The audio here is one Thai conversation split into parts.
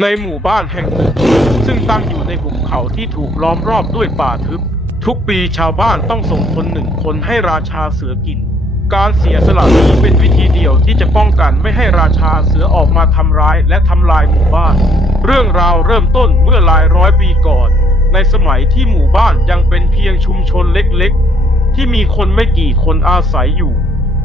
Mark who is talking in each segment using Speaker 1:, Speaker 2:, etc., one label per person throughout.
Speaker 1: ในหมู่บ้านแห่งหนึ่งซึ่งตั้งอยู่ในหุบเขาที่ถูกล้อมรอบด้วยป่าทึบ ทุกปีชาวบ้านต้องส่งคนหนึ่งคนให้ราชาเสือกิน การเสียสละนี้เป็นวิธีเดียวที่จะป้องกันไม่ให้ราชาเสือออกมาทำร้ายและทำลายหมู่บ้าน เรื่องราวเริ่มต้นเมื่อหลายร้อยปีก่อน ในสมัยที่หมู่บ้านยังเป็นเพียงชุมชนเล็กๆ ที่มีคนไม่กี่คนอาศัยอยู่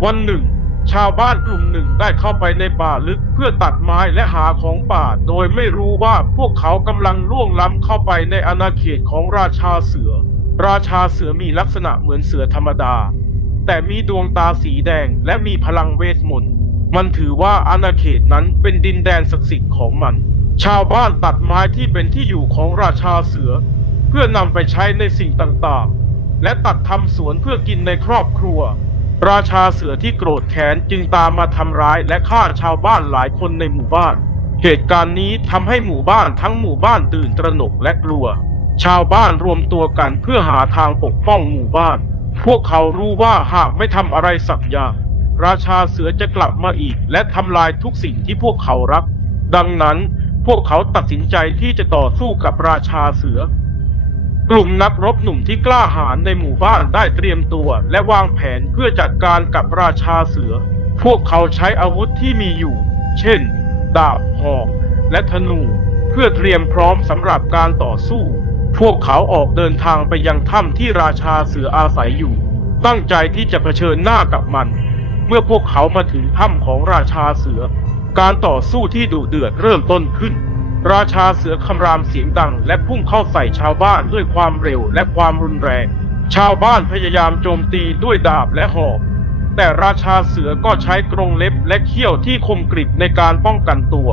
Speaker 1: วันหนึ่ง ชาวบ้านกลุ่มหนึ่งได้เข้าไปในป่าลึกเพื่อตัดไม้และหาของป่า โดยไม่รู้ว่าพวกเขากำลังล่วงล้ำเข้าไปในอาณาเขตของราชาเสือ ราชาเสือมีลักษณะเหมือนเสือธรรมดา แต่มีดวงตาสีแดงและมีพลังเวทมนต์ มันถือว่าอาณาเขตนั้นเป็นดินแดนศักดิ์สิทธิ์ของมัน ชาวบ้านตัดไม้ที่เป็นที่อยู่ของราชาเสือ เพื่อนำไปใช้ในสิ่งต่างๆ และตัดทำสวนเพื่อกินในครอบครัว ราชาเสือที่โกรธแค้นจึงตามมาทำร้ายและฆ่าชาวบ้านหลายคนในหมู่บ้าน เหตุการณ์นี้ทำให้หมู่บ้านทั้งหมู่บ้านตื่นตระหนกและกลัว ชาวบ้านรวมตัวกันเพื่อหาทางปกป้องหมู่บ้าน พวกเขารู้ว่าหากไม่ทำอะไรสักอย่าง ราชาเสือจะกลับมาอีกและทำลายทุกสิ่งที่พวกเขารัก ดังนั้นพวกเขาตัดสินใจที่จะต่อสู้กับราชาเสือ กลุ่มนักรบหนุ่มที่กล้าหาญในหมู่บ้านได้เตรียมตัว และวางแผนเพื่อจัดการกับราชาเสือ พวกเขาใช้อาวุธที่มีอยู่ เช่น ดาบหอกและธนู เพื่อเตรียมพร้อมสำหรับการต่อสู้ พวกเขาออกเดินทางไปยังถ้ำที่ราชาเสืออาศัยอยู่ ตั้งใจที่จะเผชิญหน้ากับมัน เมื่อพวกเขามาถึงถ้ำของราชาเสือ การต่อสู้ที่ดุเดือดเริ่มต้นขึ้น ราชาเสือคำรามเสียงดัง และพุ่งเข้าใส่ชาวบ้านด้วยความเร็วและความรุนแรง ชาวบ้านพยายามโจมตีด้วยดาบและหอก แต่ราชาเสือก็ใช้กรงเล็บและเขี้ยวที่คมกริบในการป้องกันตัว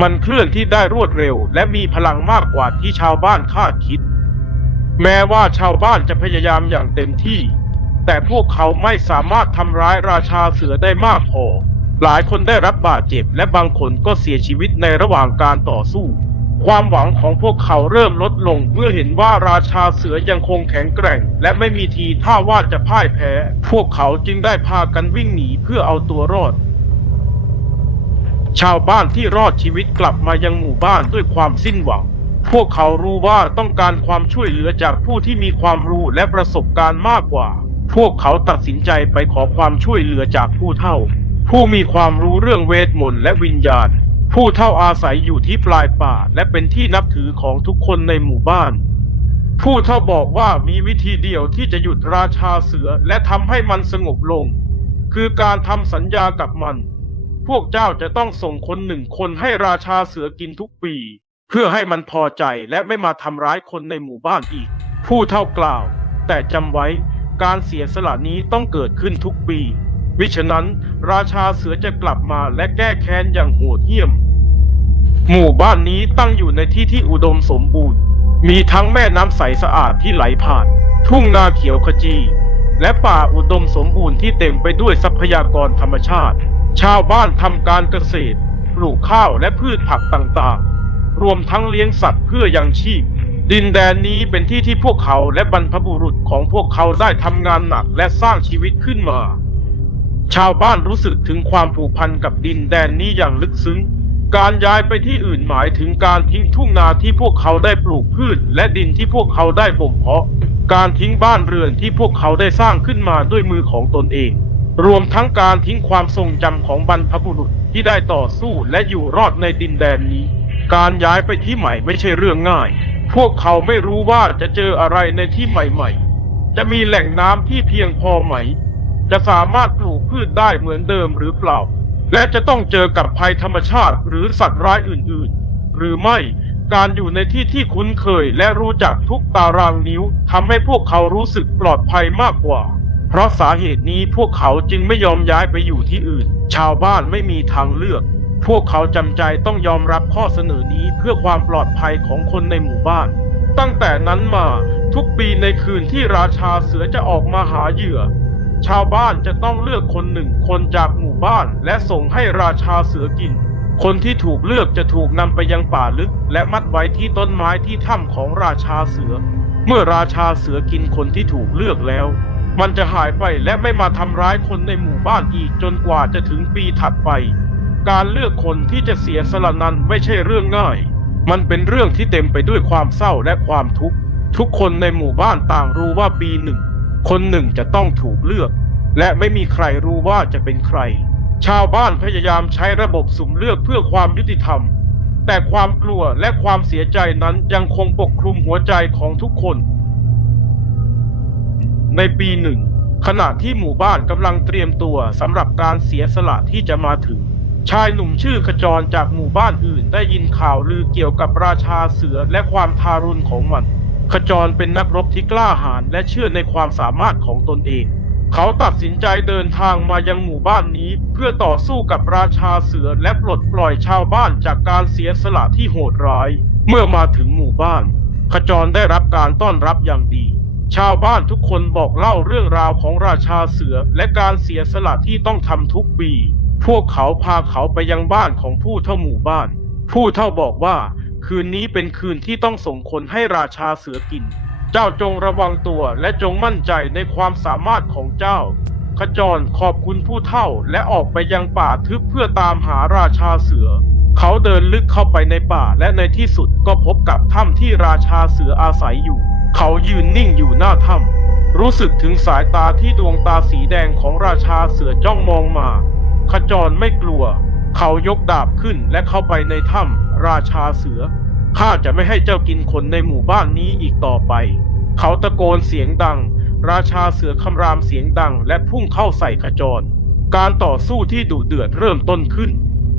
Speaker 1: มันเคลื่อนที่ได้รวดเร็ว และมีพลังมากกว่าที่ชาวบ้านคาดคิด แม้ว่าชาวบ้านจะพยายามอย่างเต็มที่ แต่พวกเขาไม่สามารถทำร้ายราชาเสือได้มากพอ หลายคนได้รับบาดเจ็บและบางคนก็เสียชีวิตในระหว่างการต่อสู้ ความหวังของพวกเขาเริ่มลดลงเมื่อเห็นว่าราชาเสือยังคงแข็งแกร่ง และไม่มีทีท่าว่าจะพ่ายแพ้ พวกเขาจึงได้พากันวิ่งหนีเพื่อเอาตัวรอด ชาวบ้านที่รอดชีวิตกลับมายังหมู่บ้านด้วยความสิ้นหวังพวกเขารู้ว่าต้องการความช่วยเหลือจากผู้ที่มีความรู้และประสบการณ์มากกว่า พวกเขาตัดสินใจไปขอความช่วยเหลือจากผู้เฒ่า ผู้มีความรู้เรื่องเวทมนต์และวิญญาณ ผู้เฒ่าอาศัยอยู่ที่ปลายป่า และเป็นที่นับถือของทุกคนในหมู่บ้าน ผู้เฒ่าบอกว่ามีวิธีเดียวที่จะหยุดราชาเสือและทำให้มันสงบลง คือการทำสัญญากับมัน พวกเจ้าจะต้องส่งคนหนึ่งคนให้ราชาเสือกินทุกปี เพื่อให้มันพอใจและไม่มาทำร้ายคนในหมู่บ้านอีก ผู้เท่ากล่าว แต่จำไว้การเสียสละนี้ต้องเกิดขึ้นทุกปี วิฉะนั้นราชาเสือจะกลับมาและแก้แค้นอย่างโหดเหี้ยม หมู่บ้านนี้ตั้งอยู่ในที่ที่อุดมสมบูรณ์ มีทั้งแม่น้ำใสสะอาดที่ไหลผ่าน ทุ่งนาเขียวขจี และป่าอุดมสมบูรณ์ที่เต็มไปด้วยทรัพยากรธรรมชาติ ชาวบ้านทำการเกษตร ปลูกข้าวและพืชผักต่างๆ รวมทั้งเลี้ยงสัตว์เพื่อยังชีพดินแดนนี้เป็นที่ที่พวกเขาและบรรพบุรุษของพวกเขาได้ทำงานหนักและสร้างชีวิตขึ้นมา ชาวบ้านรู้สึกถึงความผูกพันกับดินแดนนี้อย่างลึกซึ้ง การย้ายไปที่อื่นหมายถึงการทิ้งทุ่งนาที่พวกเขาได้ปลูกพืช และดินที่พวกเขาได้บ่มเพาะ การทิ้งบ้านเรือนที่พวกเขาได้สร้างขึ้นมาด้วยมือของตนเอง รวมทั้งการทิ้งความทรงจำของบรรพบุรุษที่ได้ต่อสู้และอยู่รอดในดินแดนนี้ การย้ายไปที่ใหม่ไม่ใช่เรื่องง่าย พวกเขาไม่รู้ว่าจะเจออะไรในที่ใหม่ ๆ จะมีแหล่งน้ำที่เพียงพอไหม จะสามารถปลูกพืชได้เหมือนเดิมหรือเปล่า และจะต้องเจอกับภัยธรรมชาติหรือสัตว์ร้ายอื่นๆ หรือไม่การอยู่ในที่ที่คุ้นเคยและรู้จักทุกตารางนิ้วทำให้พวกเขารู้สึกปลอดภัยมากกว่า เพราะสาเหตุนี้พวกเขาจึงไม่ยอมย้ายไปอยู่ที่อื่น ชาวบ้านไม่มีทางเลือก พวกเขาจำใจต้องยอมรับข้อเสนอนี้เพื่อความปลอดภัยของคนในหมู่บ้าน ตั้งแต่นั้นมาทุกปีในคืนที่ราชาเสือจะออกมาหาเหยื่อ ชาวบ้านจะต้องเลือกคนหนึ่งคนจากหมู่บ้าน และส่งให้ราชาเสือกิน คนที่ถูกเลือกจะถูกนำไปยังป่าลึก และมัดไว้ที่ต้นไม้ที่ถ้ำของราชาเสือ เมื่อราชาเสือกินคนที่ถูกเลือกแล้ว มันจะหายไปและไม่มาทำร้ายคนในหมู่บ้านอีกจนกว่าจะถึงปีถัดไป การเลือกคนที่จะเสียสละนั้นไม่ใช่เรื่องง่าย มันเป็นเรื่องที่เต็มไปด้วยความเศร้าและความทุกข์ ทุกคนในหมู่บ้านต่างรู้ว่าปีหนึ่ง คนหนึ่งจะต้องถูกเลือก และไม่มีใครรู้ว่าจะเป็นใคร ชาวบ้านพยายามใช้ระบบสุ่มเลือกเพื่อความยุติธรรม แต่ความกลัวและความเสียใจนั้นยังคงปกคลุมหัวใจของทุกคน ในปีหนึ่ง ขณะที่หมู่บ้านกำลังเตรียมตัวสำหรับการเสียสละที่จะมาถึงชายหนุ่มชื่อขจรจากหมู่บ้านอื่นได้ยินข่าวลือเกี่ยวกับราชาเสือและความทารุณของมัน ขจรเป็นนักรบที่กล้าหาญและเชื่อในความสามารถของตนเอง เขาตัดสินใจเดินทางมายังหมู่บ้านนี้ เพื่อต่อสู้กับราชาเสือและปลดปล่อยชาวบ้านจากการเสียสละที่โหดร้าย เมื่อมาถึงหมู่บ้าน ขจรได้รับการต้อนรับอย่างดี ชาวบ้านทุกคนบอกเล่าเรื่องราวของราชาเสือและการเสียสละที่ต้องทำทุกปี พวกเขาพาเขาไปยังบ้านของผู้เท่าหมู่บ้าน ผู้เท่าบอกว่า คืนนี้เป็นคืนที่ต้องส่งคนให้ราชาเสือกิน เจ้าจงระวังตัวและจงมั่นใจในความสามารถของเจ้า ขจรขอบคุณผู้เท่าและออกไปยังป่าทึบเพื่อตามหาราชาเสือ เขาเดินลึกเข้าไปในป่าและในที่สุดก็พบกับถ้ำที่ราชาเสืออาศัยอยู่ เขายืนนิ่งอยู่หน้าถ้ำรู้สึกถึงสายตาที่ดวงตาสีแดงของราชาเสือจ้องมองมา ขจรไม่กลัว เขายกดาบขึ้นและเข้าไปในถ้ำราชาเสือ ข้าจะไม่ให้เจ้ากินคนในหมู่บ้านนี้อีกต่อไป เขาตะโกนเสียงดัง ราชาเสือคำรามเสียงดัง และพุ่งเข้าใส่ขจร การต่อสู้ที่ดุเดือดเริ่มต้นขึ้น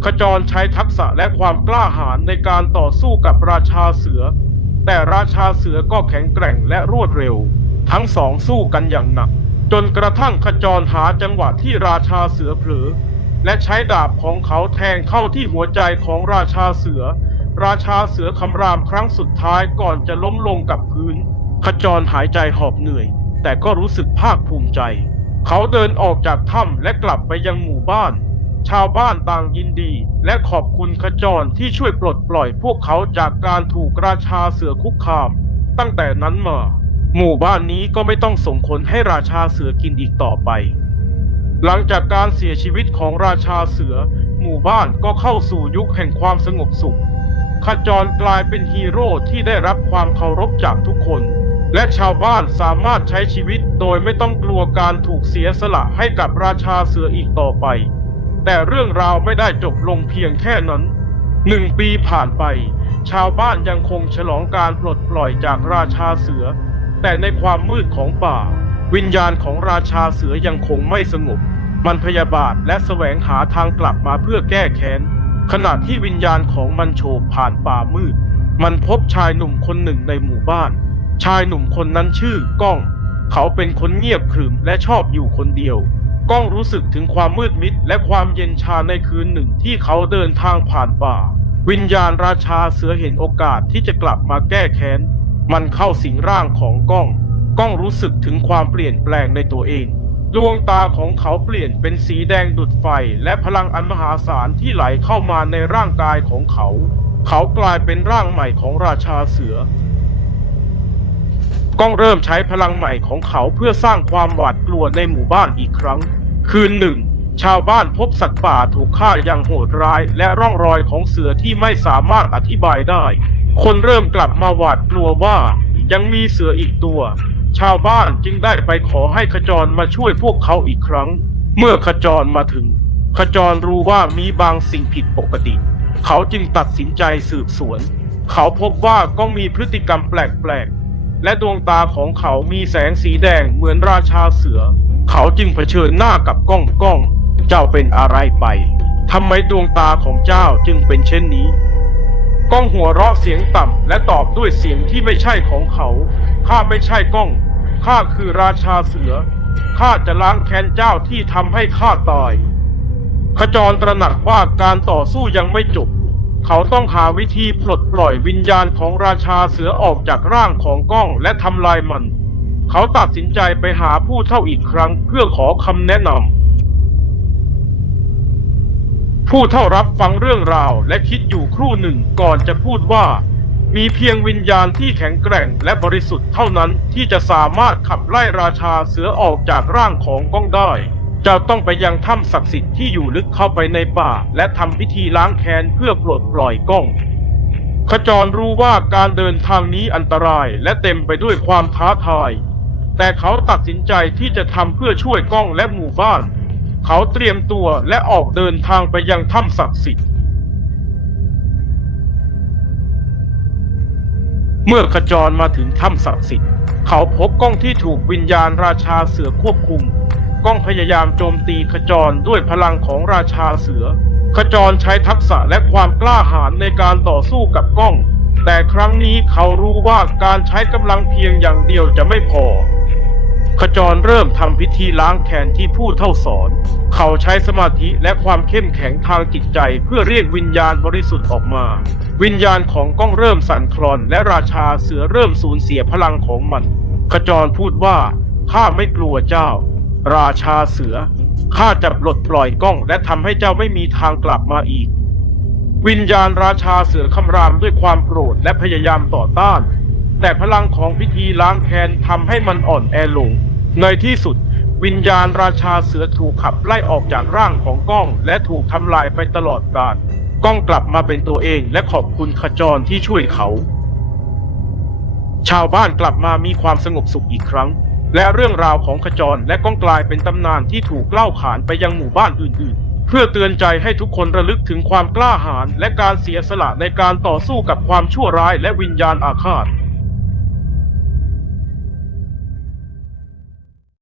Speaker 1: ขจรใช้ทักษะและความกล้าหาญในการต่อสู้กับราชาเสือ แต่ราชาเสือก็แข็งแกร่งและรวดเร็ว ทั้งสองสู้กันอย่างหนัก จนกระทั่งขจรหาจังหวะที่ราชาเสือเผลอ และใช้ดาบของเขาแทงเข้าที่หัวใจของราชาเสือ ราชาเสือคำรามครั้งสุดท้ายก่อนจะล้มลงกับพื้น ขจรหายใจหอบเหนื่อย แต่ก็รู้สึกภาคภูมิใจ เขาเดินออกจากถ้ำและกลับไปยังหมู่บ้าน ชาวบ้านต่างยินดี และขอบคุณขจรที่ช่วยปลดปล่อยพวกเขาจากการถูกราชาเสือคุกคาม ตั้งแต่นั้นมา หมู่บ้านนี้ก็ไม่ต้องส่งคนให้ราชาเสือกินอีกต่อไป หลังจากการเสียชีวิตของราชาเสือ หมู่บ้านก็เข้าสู่ยุคแห่งความสงบสุขขจรกลายเป็นฮีโร่ที่ได้รับความเคารพจากทุกคน และชาวบ้านสามารถใช้ชีวิตโดยไม่ต้องกลัวการถูกเสียสละให้กับราชาเสืออีกต่อไป แต่เรื่องราวไม่ได้จบลงเพียงแค่นั้นหนึ่งปีผ่านไป ชาวบ้านยังคงฉลองการปลดปล่อยจากราชาเสือ แต่ในความมืดของป่า วิญญาณของราชาเสือยังคงไม่สงบ มันพยาบาทและแสวงหาทางกลับมาเพื่อแก้แค้น ขณะที่วิญญาณของมันโฉบผ่านป่ามืด มันพบชายหนุ่มคนหนึ่งในหมู่บ้าน ชายหนุ่มคนนั้นชื่อก้อง เขาเป็นคนเงียบขรึมและชอบอยู่คนเดียว ก้องรู้สึกถึงความมืดมิดและความเย็นชาในคืนหนึ่งที่เขาเดินทางผ่านป่า วิญญาณราชาเสือเห็นโอกาสที่จะกลับมาแก้แค้น มันเข้าสิงร่างของก้อง ก้องรู้สึกถึงความเปลี่ยนแปลงในตัวเอง ดวงตาของเขาเปลี่ยนเป็นสีแดงดุดไฟ และพลังอันมหาศาลที่ไหลเข้ามาในร่างกายของเขา เขากลายเป็นร่างใหม่ของราชาเสือ ก้องเริ่มใช้พลังใหม่ของเขาเพื่อสร้างความหวาดกลัวในหมู่บ้านอีกครั้ง คืนหนึ่งชาวบ้านพบสัตว์ป่าถูกฆ่าอย่างโหดร้าย และร่องรอยของเสือที่ไม่สามารถอธิบายได้ คนเริ่มกลับมาหวาดกลัวว่ายังมีเสืออีกตัว ชาวบ้านจึงได้ไปขอให้ขจรมาช่วยพวกเขาอีกครั้ง เมื่อขจรมาถึง ขจรรู้ว่ามีบางสิ่งผิดปกติ เขาจึงตัดสินใจสืบสวน เขาพบว่าก็มีพฤติกรรมแปลกๆ และดวงตาของเขามีแสงสีแดงเหมือนราชาเสือ เขาจึงเผชิญหน้ากับก้องก้อง เจ้าเป็นอะไรไปทำไมดวงตาของเจ้าจึงเป็นเช่นนี้ ก้องหัวเราะเสียงต่ำและตอบด้วยเสียงที่ไม่ใช่ของเขา ข้าไม่ใช่ก้อง ข้าคือราชาเสือ ข้าจะล้างแค้นเจ้าที่ทำให้ข้าตาย ขจรตระหนักว่าการต่อสู้ยังไม่จบ เขาต้องหาวิธีปลดปล่อยวิญญาณของราชาเสือออกจากร่างของก้องและทำลายมัน เขาตัดสินใจไปหาผู้เท่าอีกครั้งเพื่อขอคำแนะนำผู้เท่ารับฟังเรื่องราวและคิดอยู่ครู่หนึ่งก่อนจะพูดว่า มีเพียงวิญญาณที่แข็งแกร่งและบริสุทธิ์เท่านั้นที่จะสามารถขับไล่ราชาเสือออกจากร่างของก้องได้ เจ้าต้องไปยังถ้ำศักดิ์สิทธิ์ที่อยู่ลึกเข้าไปในป่า และทำพิธีล้างแค้นเพื่อปลดปล่อยก้องขขจรรู้ว่าการเดินทางนี้อันตรายและเต็มไปด้วยความท้าทาย แต่เขาตัดสินใจที่จะทำเพื่อช่วยก้องและหมู่บ้าน เขาเตรียมตัวและออกเดินทางไปยังถ้ำศักดิ์สิทธิ์ เมื่อขจรมาถึงถ้ำศักดิ์สิทธิ์ เขาพบกล้องที่ถูกวิญญาณราชาเสือควบคุม กล้องพยายามโจมตีขจรด้วยพลังของราชาเสือ ขจรใช้ทักษะและความกล้าหาญในการต่อสู้กับกล้อง แต่ครั้งนี้เขารู้ว่าการใช้กำลังเพียงอย่างเดียวจะไม่พอ ขจรเริ่มทำพิธีล้างแค้นที่ผู้เท่าสอน เขาใช้สมาธิและความเข้มแข็งทางจิตใจเพื่อเรียกวิญญาณบริสุทธิ์ออกมา วิญญาณของก้องเริ่มสั่นคลอน และราชาเสือเริ่มสูญเสียพลังของมัน ขจรพูดว่าข้าไม่กลัวเจ้า ราชาเสือข้าจะปลดปล่อยก้อง และทำให้เจ้าไม่มีทางกลับมาอีก วิญญาณราชาเสือคำรามด้วยความโกรธและพยายามต่อต้าน แต่พลังของพิธีล้างแค้นทำให้มันอ่อนแอลง ในที่สุด วิญญาณราชาเสือถูกขับไล่ออกจากร่างของก้อง และถูกทำลายไปตลอดกาล ก้องกลับมาเป็นตัวเองและขอบคุณขจรที่ช่วยเขา ชาวบ้านกลับมามีความสงบสุขอีกครั้ง และเรื่องราวของขจรและก้องกลายเป็นตำนานที่ถูกเล่าขานไปยังหมู่บ้านอื่นๆ เพื่อเตือนใจให้ทุกคนระลึกถึงความกล้าหาญและการเสียสละในการต่อสู้กับความชั่วร้ายและวิญญาณอาฆาต